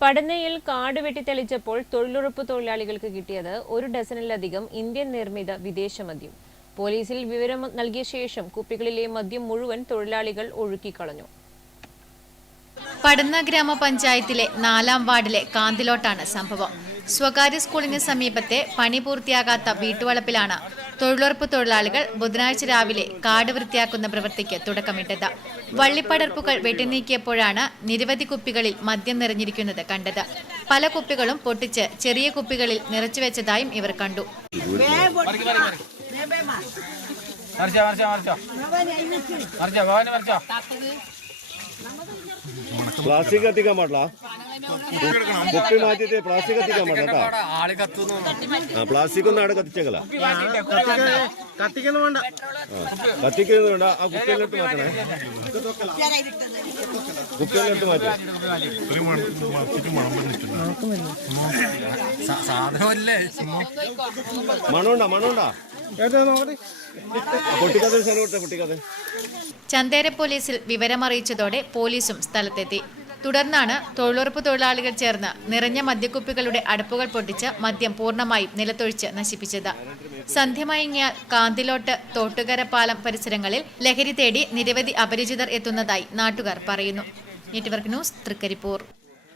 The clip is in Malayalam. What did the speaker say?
പടനയിൽ കാട് വെട്ടിത്തെളിച്ചപ്പോൾ തൊഴിലുറപ്പ് തൊഴിലാളികൾക്ക് കിട്ടിയത് ഒരു ഡസനിലധികം ഇന്ത്യൻ നിർമ്മിത വിദേശ മദ്യം പോലീസിൽ വിവരം നൽകിയ ശേഷം കുപ്പികളിലെ മദ്യം മുഴുവൻ തൊഴിലാളികൾ ഒഴുക്കിക്കളഞ്ഞു പടന്ന ഗ്രാമപഞ്ചായത്തിലെ നാലാം വാർഡിലെ കാന്തിലോട്ടാണ് സംഭവം. സ്വകാര്യ സ്കൂളിന് സമീപത്തെ പണി പൂർത്തിയാകാത്ത വീട്ടുവളപ്പിലാണ് തൊഴിലുറപ്പ് തൊഴിലാളികൾ ബുധനാഴ്ച രാവിലെ കാട് വൃത്തിയാക്കുന്ന പ്രവൃത്തിക്ക് തുടക്കമിട്ടത്. വള്ളിപ്പടർപ്പുകൾ വെട്ടിനീക്കിയപ്പോഴാണ് നിരവധി കുപ്പികളിൽ മദ്യം നിറഞ്ഞിരിക്കുന്നത് കണ്ടത്. പല കുപ്പികളും പൊട്ടിച്ച് ചെറിയ കുപ്പികളിൽ നിറച്ചുവെച്ചതായും ഇവർ കണ്ടു. മറിച്ചോ മറിച്ചോ മറിച്ചോ. മറിച്ചോ ഭവാനി മറിച്ചോ. പ്ലാസ്റ്റിക് കത്തിക്കാൻ പാടില്ല. കുപ്പി മാറ്റിട്ട് പ്ലാസ്റ്റിക് കത്തിക്കാൻ പാടില്ല പ്ലാസ്റ്റിക് ഒന്നും അവിടെ കത്തിച്ചേക്കല. കത്തിക്കുന്നു വേണ്ട കത്തിക്കുന്നത് വേണ്ട. ആ കുപ്പിയിലോട്ട് മാറ്റണേ. കുപ്പിയിലോട്ട് മാറ്റേ. മണുണ്ടാ മണമുണ്ടാ? പൊട്ടിക്കാതെ സ്ഥലം പൊട്ടിക്കാതെ ചന്തേര പോലീസിൽ വിവരമറിയിച്ചതോടെ പോലീസും സ്ഥലത്തെത്തി. തുടർന്നാണ് തൊഴിലുറപ്പ് തൊഴിലാളികൾ ചേർന്ന് നിറഞ്ഞ മദ്യക്കുപ്പികളുടെ അടുപ്പുകൾ പൊട്ടിച്ച് മദ്യം പൂർണമായും നിലത്തൊഴിച്ച് നശിപ്പിച്ചത്. സന്ധ്യമയങ്ങിയ കാന്തിലോട്ട് തോട്ടുകര പാലം പരിസരങ്ങളിൽ ലഹരി തേടി നിരവധി അപരിചിതർ എത്തുന്നതായി നാട്ടുകാർ പറയുന്നു. Network news Thrikkaripur.